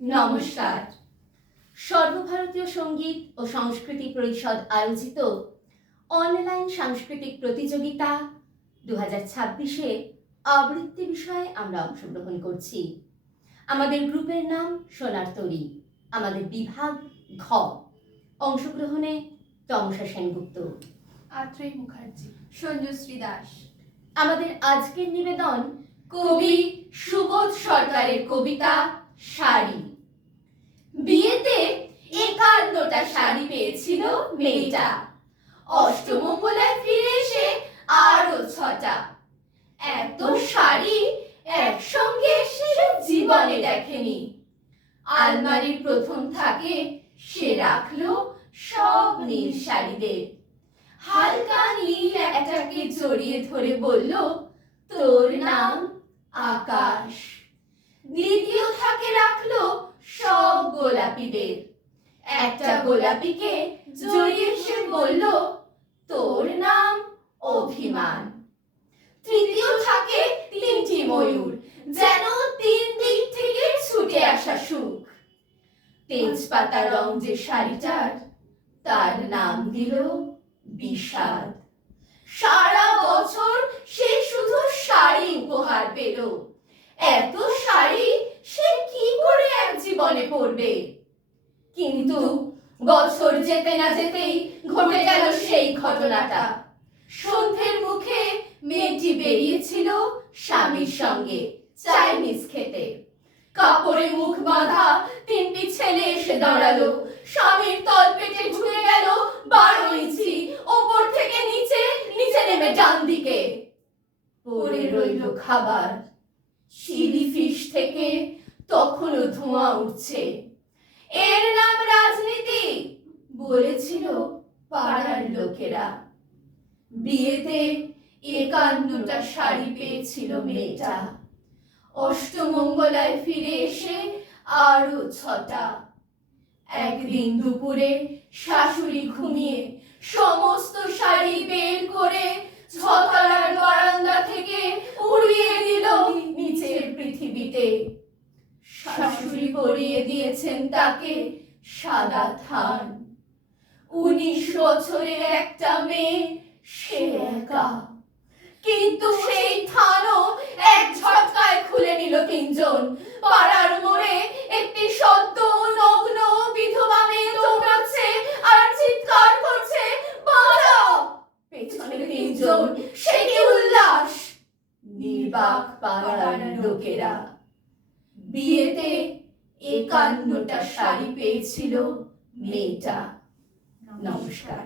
নমস্কার। সর্বভারতীয় সঙ্গীত ও সংস্কৃতি পরিষদ আয়োজিত অনলাইন সাংস্কৃতিক প্রতিযোগিতা 2026-এ আবৃত্তি বিষয়ে আমরা অংশগ্রহণ করছি। আমাদের গ্রুপের নাম সোনার তরী, আমাদের বিভাগ ঘ। অংশগ্রহণে তমসা সেনগুপ্ত, আত্রেয় মুখার্জি, সঞ্জুশ্রী দাস। আমাদের আজকের নিবেদন কবি সুবোধ সরকারের কবিতা শাড়ি। বিয়েতে 51টা শাড়ি পেয়েছিল মেয়েটা, অষ্টমঙ্গলায় ফিরে এসে আরো 6টা। এত শাড়ি একসঙ্গে সে জীবনে দেখেনি। আলমারির প্রথম থাকে সে রাখলো সব নীল শাড়িদের। হালকা নীল একটাকে জড়িয়ে ধরে বলল, তোর নাম আকাশ। দ্বিতীয় থাকে রাখলো সব গোলাপিদের। একটা গোলাপিকে জড়িয়ে সে বলল, তোর নাম অভিমান। তৃতীয় থাকে 3টি ময়ূর, যেন 3 দিক থেকে ছুটে আসা সুখ। তেজপাতা রং যে শাড়িটার, তার নাম দিল বিষাদ। সারা বছর সে শুধু শাড়ি উপহার পেল। এত শাড়ি সে কি করে এক জীবনে পরবে? কিন্তু বছর যেতে না যেতেই ঘটে গেল সেই ঘটনাটা। সন্ধ্যের মুখে মেয়েটি বেরিয়েছিল স্বামীর সঙ্গে চাইনিজ খেতে। কাপড়ে মুখ বাঁধা 3টি ছেলে এসে দাঁড়ালো। স্বামীর তলপেটে ঢুকে গেল 12 ইঞ্চি, ওপর থেকে নিচে, নিচে নেমে ডান দিকে। পড়ে রইল খাবার। চিলি ফিশ থেকে তখনও ধোঁয়া উঠছে। এর নাম রাজনীতি, বলেছিল পাড়ার লোকেরা। বিয়েতে 51টা শাড়ি পেয়েছিল মেয়েটা, অষ্টমঙ্গলায় ফিরে এসে আরো 6টা। একদিন দুপুরে শাশুড়ি ঘুমিয়ে সমস্ত শাড়ি বের করে 6তলার বারান্দা থেকে উড়িয়ে দিল নিচের পৃথিবীতে। শাশুড়ি পরিয়ে দিয়েছেন তাকে সাদা থান। 19 বছরের একটা মেয়ে, সে একা। কিন্তু সেই থানও এক ঝটকায় খুলে নিল 3জন। পাড়ার মোড়ে একটি সদ্য নগ্ন বিধবা মেয়ে দৌড়াচ্ছে আর চিৎকার করছে, বাঁচাও! পেছনে 3জন, সে কি উল্লাস! নির্বাক পাড়ার লোকেরা। বিয়েতে 51টা শাড়ি পেয়েছিল মেয়েটা। নমস্কার।